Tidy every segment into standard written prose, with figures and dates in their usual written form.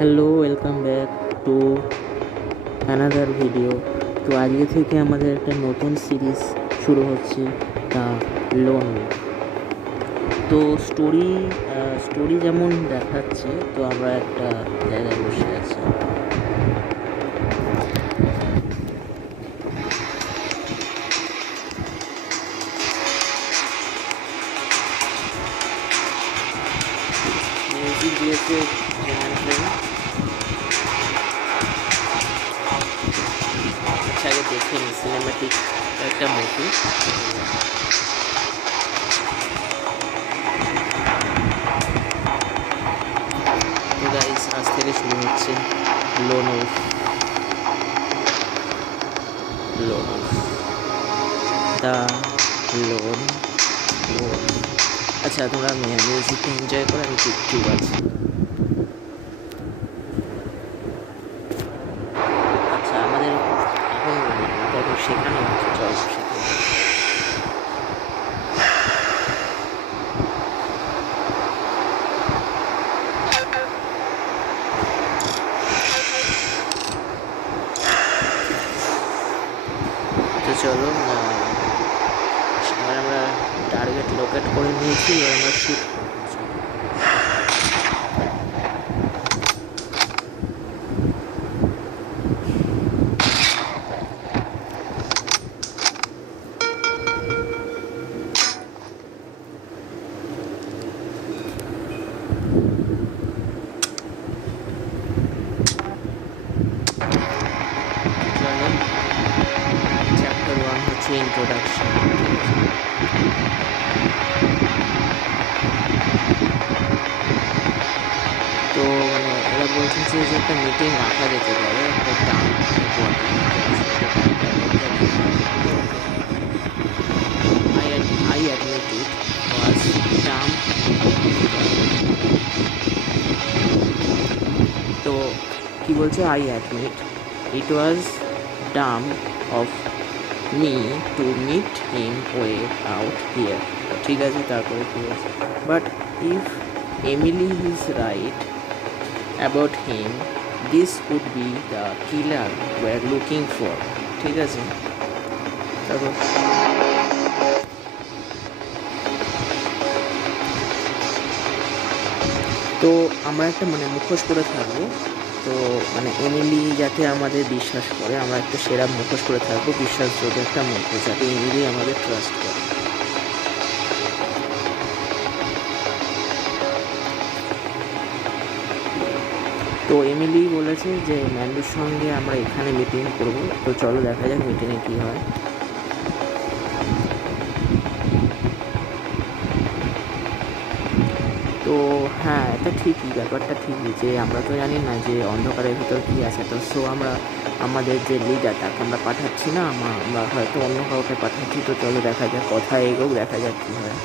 Hello, welcome back to another video. তো আজকে থেকে আমাদের একটা নতুন সিরিজ শুরু হচ্ছে, দ্য লোন। তো স্টোরি যেমন দেখাচ্ছে, তো আমরা একটা জায়গায় বসে আছি। মিউজিক দিয়েছে আগে দেখে নি, সিনেম্যাটিক একটা মুভি। তো গাইস, আজ থেকে শুরু হচ্ছে loan Wolf. Loan Wolf, the loan Wolf. আচ্ছা, তোমরা মিউজিকটা এনজয় করো, আমি চুপ আছি। আচ্ছা, আমাদের এখন কত শেখানো হচ্ছে, চল শেখানো। তো চলো, এবার আমরা টার্গেট লোকেট করে নিয়েছি, এবার আমরা শুট চলো। চ্যাপ্টার 1 হচ্ছে ইন্ট্রোডাকশন। তো এরা বলছে যে একটা মিটিং রাখা যেতে পারে, একটা term I admit it was dumb. তো কি বলছে, I admit it was dumb of me to meet him way out here. ঠিক আছে, তারপরে কি বলছে, but if Emily is right about him, this could be the killer we're looking for. ঠিক আছে, তারপর তো আমরা একটা মুখোশ করে থাকবো। তো এমিলি যাতে আমাদের বিশ্বাস করে, আমরা একটা সেরা মুখোশ করে থাকবো, বিশ্বাসযোগ্য একটা মুখোশ, যাতে এমিলি আমাদের ট্রাস্ট করে। তো এমিলি বলেছে যে ম্যান্ডুর সঙ্গে আমরা এখানে মিটিং করব। তো চলো দেখা যাক মিটিংয়ে কী হয়। তো হ্যাঁ, এটা ঠিকই, ব্যাপারটা ঠিকই যে আমরা তো জানি না যে অন্ধকারের ভিতর কী আছে। তো সো আমরা আমাদের যে লিডার তাকে আমরা পাঠাচ্ছি না, আমরা হয়তো অন্য কাউকে পাঠাচ্ছি। তো চলো দেখা যাক, কথা এগোক, দেখা যাক কী হয়।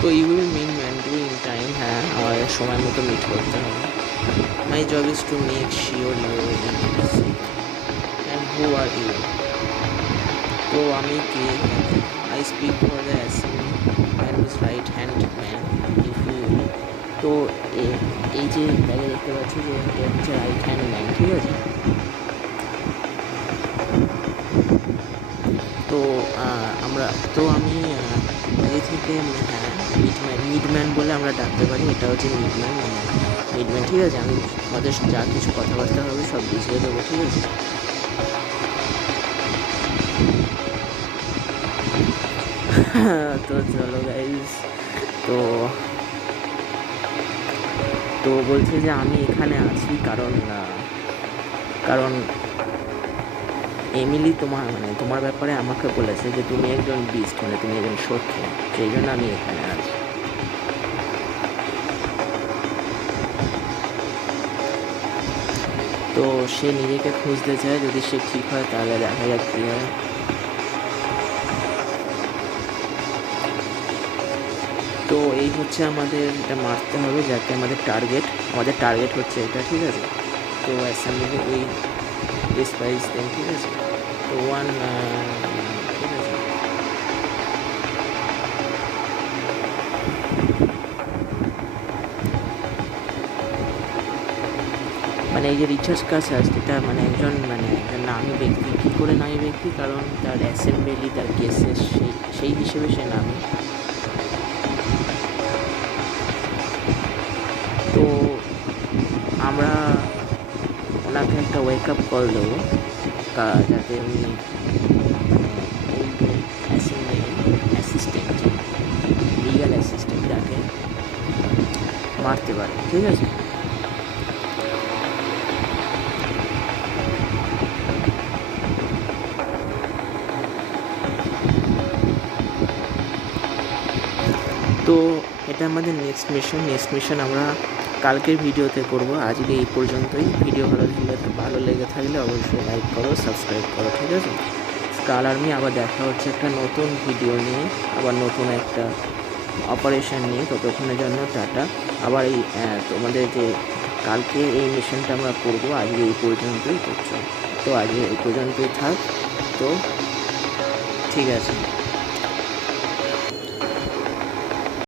তো you will meet Mandu in time. হ্যাঁ, আমাদের সময় মতো মিট করতে হবে। My job is to make sure you and who are you. তো আমি কে? I speak for the Mandu's right hand man, if you. তো এই যে তাকে দেখতে পাচ্ছি যে এটা হচ্ছে রাইট হ্যান্ড ম্যান, ঠিক আছে। তো আমি এ থেকে হ্যাঁ, মিডম্যান বলে আমরা ডাকতে পারি। এটা হচ্ছে মিডম্যান, ঠিক আছে। আমি আমাদের যা কিছু কথাবার্তা হবে সব বুঝিয়ে দেবো, ঠিক আছে। তো চলো গাইজ, তো তো বলছে যে আমি এখানে আছি কারণ এমিলি তোমার ব্যাপারে আমাকে বলেছে যে তুমি একজন বিস্ট, তুমি একজন শত্রু, সেই জন্য আমি এখানে আছি। তো সে নিজেকে খুঁজতে চায়, যদি সে ঠিক হয় তাহলে দেখা যাক কী হয়। তো এই হচ্ছে আমাদের এটা মারতে হবে, যাতে আমাদের টার্গেট হচ্ছে এটা, ঠিক আছে। তো অ্যাসেম্বলি এই স্পাইস দেন, ঠিক আছে। তো ঠিক আছে। মানে এই যে রিচার্ড কাসাস, এটা মানে একজন নামী ব্যক্তি। কী করে নামী ব্যক্তি? কারণ তার অ্যাসেম্বলি, তার কেসেস সেই হিসেবে সে নামী। তো আমরা ওনাকে একটা ওয়েক আপ কল দেবো, যাতে উনি এই যে অ্যাসিস্ট্যান্ট, লিগাল অ্যাসিস্ট্যান্ট, তাকে মারতে পারে। ঠিক আছে? তো এটা আমাদের নেক্সট মিশন আমরা কালকের ভিডিওতে করব। আজকে এই পর্যন্তই। ভিডিও ভালো লেগে থাকলে অবশ্যই লাইক করো, সাবস্ক্রাইব করো। ঠিক আছে? স্কাল আর্মি আবার দেখা হচ্ছে একটা নতুন ভিডিও নিয়ে, আবার নতুন একটা অপারেশন নিয়ে। ততক্ষণের জন্য টাটা। আবার এই তোমাদের যে কালকে এই মিশনটা আমরা করবো, আজকে এই পর্যন্তই করছো। তো আজকে এই পর্যন্তই থাক। তো ঠিক আছে।